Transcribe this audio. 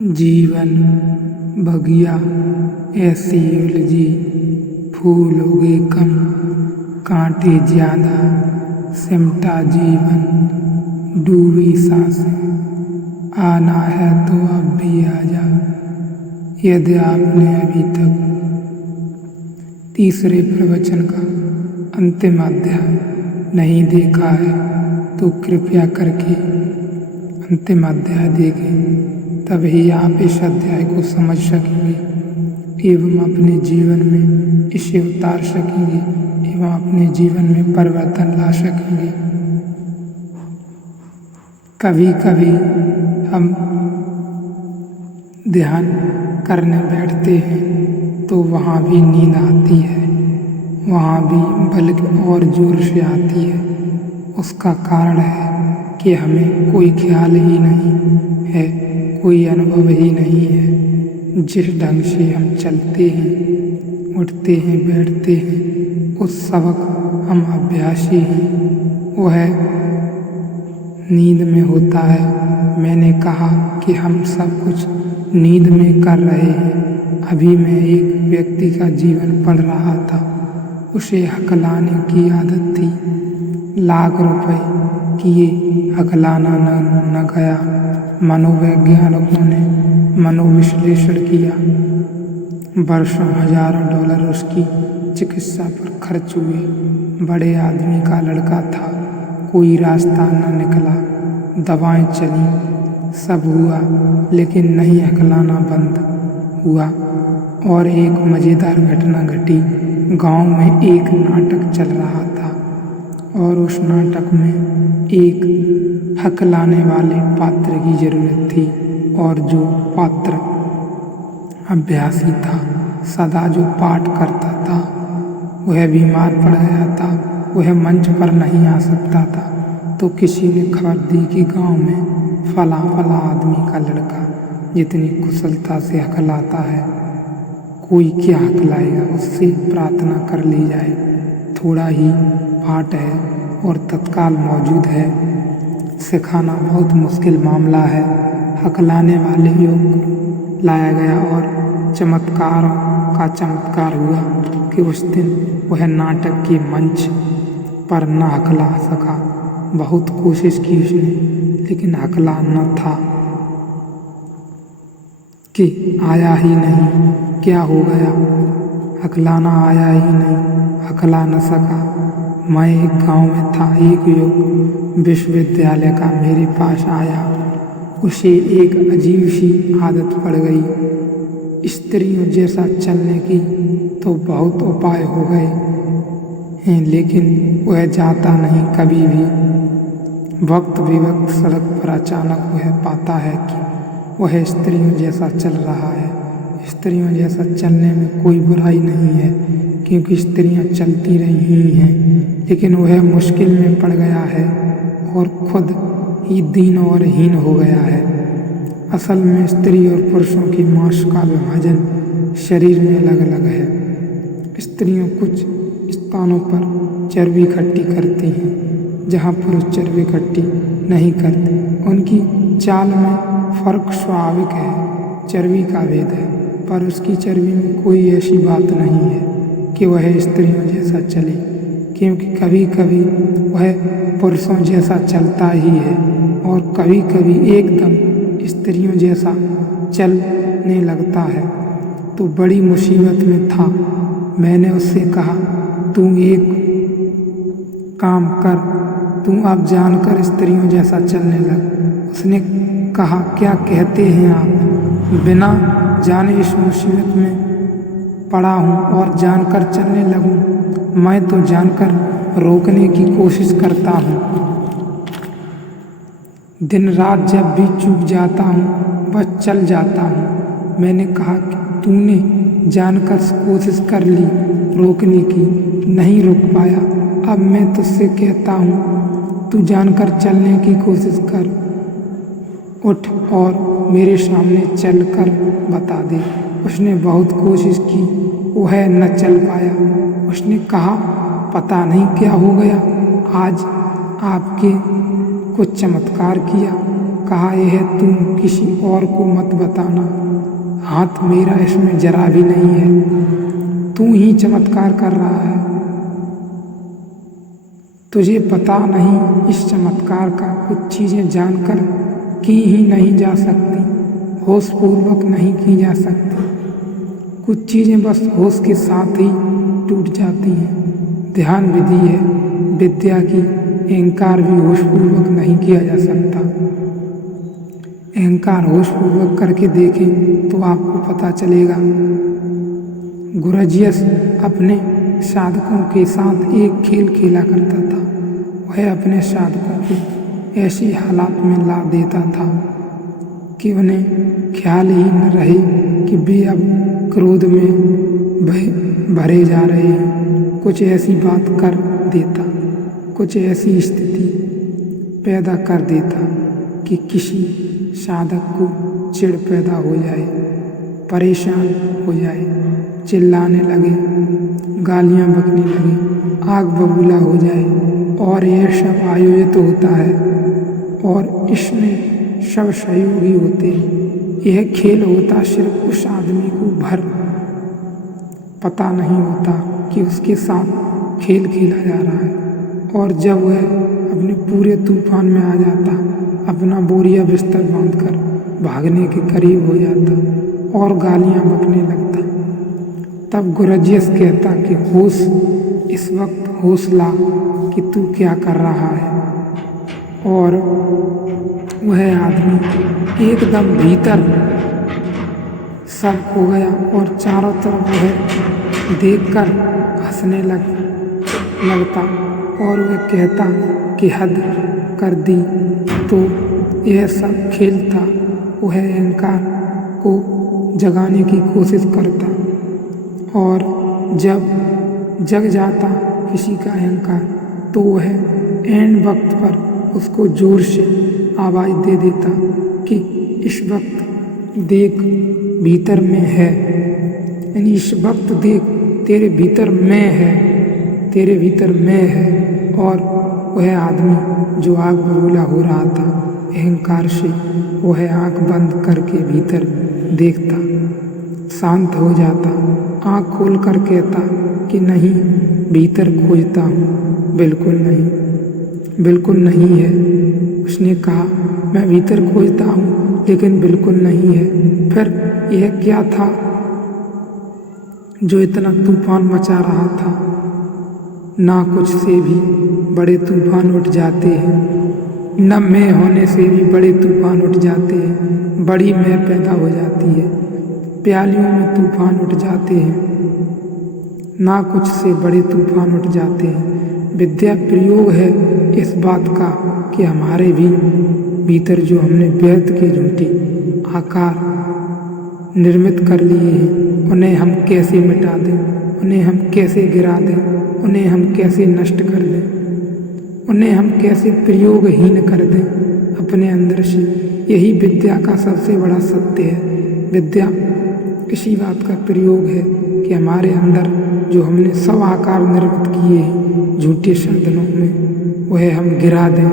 जीवन बगिया ऐसी उलझी, फूल उगे कम, कांटे ज्यादा, सिमटा जीवन, डूबी सांसें। आना है तो अब भी आजा, यदि आपने अभी तक तीसरे प्रवचन का अंतिम अध्याय नहीं देखा है तो कृपया करके अंतिम अध्याय देखें, तभी आप इस अध्याय को समझ सकेंगे एवं अपने जीवन में इसे उतार सकेंगे एवं अपने जीवन में परिवर्तन ला सकेंगे। कभी कभी हम ध्यान करने बैठते हैं तो वहाँ भी नींद आती है, वहाँ भी बल्कि और जोर से आती है। उसका कारण है कि हमें कोई ख्याल ही नहीं है, कोई अनुभव ही नहीं है। जिस ढंग से हम चलते हैं, उठते हैं, बैठते हैं, उस सबक हम अभ्यासी हैं, वह नींद में होता है। मैंने कहा कि हम सब कुछ नींद में कर रहे हैं। अभी मैं एक व्यक्ति का जीवन पढ़ रहा था, उसे हकलाने की आदत थी। लाख रुपए किए, हकलाना न गया। मनोवैज्ञानिकों ने मनोविश्लेषण किया, वर्षों हजारों डॉलर उसकी चिकित्सा पर खर्च हुए। बड़े आदमी का लड़का था, कोई रास्ता न निकला, दवाएं चली, सब हुआ, लेकिन नहीं हकलाना बंद हुआ। और एक मज़ेदार घटना घटी। गांव में एक नाटक चल रहा था और उस नाटक में एक हकलाने वाले पात्र की जरूरत थी, और जो पात्र अभ्यासी था, सदा जो पाठ करता था, वह बीमार पड़ गया था। वह मंच पर नहीं आ सकता था, तो किसी ने खबर दी कि गांव में फला फला आदमी का लड़का जितनी कुशलता से हकलाता है, कोई क्या हकलाएगा, उससे प्रार्थना कर ली जाए। थोड़ा ही पाठ है और तत्काल मौजूद है, सिखाना बहुत मुश्किल मामला है। हकलाने वाले योग लाया गया और चमत्कारों का चमत्कार हुआ कि उस दिन वह नाटक के मंच पर न हकला सका। बहुत कोशिश की उसने, लेकिन हकला न था कि आया ही नहीं। क्या हो गया? हकलाना आया ही नहीं, हकला न सका। मैं एक गांव में था, एक युवक विश्वविद्यालय का मेरे पास आया। उसे एक अजीब सी आदत पड़ गई, स्त्रियों जैसा चलने की। तो बहुत उपाय हो गए हैं, लेकिन वह जाता नहीं कभी भी। वक्त विवक्त सड़क पर अचानक वह पाता है कि वह स्त्रियों जैसा चल रहा है। स्त्रियों जैसा चलने में कोई बुराई नहीं है, क्योंकि स्त्रियां चलती रही हैं, लेकिन वह मुश्किल में पड़ गया है और खुद ही दीन और हीन हो गया है। असल में स्त्री और पुरुषों की मांस का विभाजन शरीर में अलग अलग है। स्त्रियां कुछ स्थानों पर चर्बी इकट्ठी करती हैं, जहाँ पुरुष चर्बी इकट्ठी नहीं करते। उनकी चाल में फर्क स्वाभाविक है, चर्बी का भेद है, पर उसकी चर्बी में कोई ऐसी बात नहीं है कि वह स्त्रियों जैसा चले, क्योंकि कभी कभी वह पुरुषों जैसा चलता ही है और कभी कभी एकदम स्त्रियों जैसा चलने लगता है। तो बड़ी मुसीबत में था। मैंने उससे कहा, तू एक काम कर, तू अब जानकर स्त्रियों जैसा चलने लग। उसने कहा, क्या कहते हैं आप? बिना जाने इस मुसीबत में पड़ा हूँ और जानकर चलने लगूं? मैं तो जानकर रोकने की कोशिश करता हूँ। दिन रात जब भी चूक जाता हूँ, बस चल जाता हूँ। मैंने कहा कि तूने जानकर कोशिश कर ली रोकने की, नहीं रोक पाया। अब मैं तुझसे कहता हूँ, तू जानकर चलने की कोशिश कर। उठ और मेरे सामने चल कर बता दे। उसने बहुत कोशिश की, वह न चल पाया। उसने कहा, पता नहीं क्या हो गया, आज आपके कुछ चमत्कार किया। कहा, यह तुम किसी और को मत बताना, हाथ मेरा इसमें जरा भी नहीं है, तू ही चमत्कार कर रहा है। तुझे पता नहीं, इस चमत्कार का कुछ चीज़ें जानकर की ही नहीं जा सकती, होश पूर्वक नहीं की जा सकती। कुछ चीज़ें बस होश के साथ ही टूट जाती हैं। ध्यान विधि है विद्या की, अहंकार भी होशपूर्वक नहीं किया जा सकता। अहंकार होशपूर्वक करके देखें तो आपको पता चलेगा। गुरजियस अपने साधकों के साथ एक खेल खेला करता था। वह अपने साधकों को ऐसी हालात में ला देता था कि उन्हें ख्याल ही न रहे कि वे अब क्रोध में भरे जा रहे हैं। कुछ ऐसी बात कर देता, कुछ ऐसी स्थिति पैदा कर देता कि किसी साधक को चिढ़ पैदा हो जाए, परेशान हो जाए, चिल्लाने लगे, गालियां बकने लगे, आग बबूला हो जाए। और यह सब आयोजित होता है और इसमें सब सहयोगी होते। यह खेल होता सिर्फ उस आदमी को भर पता नहीं होता कि उसके साथ खेल खेला जा रहा है। और जब वह अपने पूरे तूफान में आ जाता, अपना बोरिया बिस्तर बांधकर भागने के करीब हो जाता और गालियां बकने लगता, तब गुरजियस कहता कि होश, इस वक्त होश ला कि तू क्या कर रहा है। और वह आदमी एकदम भीतर सब खो गया और चारों तरफ वह देखकर हंसने लगता और वह कहता कि हद कर दी। तो यह सब खेल था। वह अहंकार को जगाने की कोशिश करता और जब जग जाता किसी का अहंकार तो वह ऐन वक्त पर उसको जोर से आवाज़ दे देता कि इस वक्त देख भीतर में है, यानी इस वक्त देख तेरे भीतर मैं है, तेरे भीतर मैं है। और वह आदमी जो आग बबूला हो रहा था अहंकार से, वह आंख बंद करके भीतर देखता, शांत हो जाता, आंख खोल कर कहता कि नहीं, भीतर खोजता हूँ, बिल्कुल नहीं, बिल्कुल नहीं है। उसने कहा, मैं भीतर खोजता हूँ लेकिन बिल्कुल नहीं है। फिर यह क्या था जो इतना तूफान मचा रहा था? ना कुछ से भी बड़े तूफान उठ जाते हैं, न मैं होने से भी बड़े तूफान उठ जाते हैं। बड़ी मैं पैदा हो जाती है, प्यालियों में तूफान उठ जाते हैं, ना कुछ से बड़े तूफान उठ जाते हैं। विद्या प्रयोग है इस बात का कि हमारे भी भीतर जो हमने व्यर्थ के झूठे आकार निर्मित कर लिए हैं, उन्हें हम कैसे मिटा दें, उन्हें हम कैसे गिरा दें, उन्हें हम कैसे नष्ट कर दें, उन्हें हम कैसे प्रयोगहीन कर दें अपने अंदर से। यही विद्या का सबसे बड़ा सत्य है। विद्या इसी बात का प्रयोग है कि हमारे अंदर जो हमने सब आकार निर्मित किए हैं झूठे साधनों में, वह हम गिरा दें,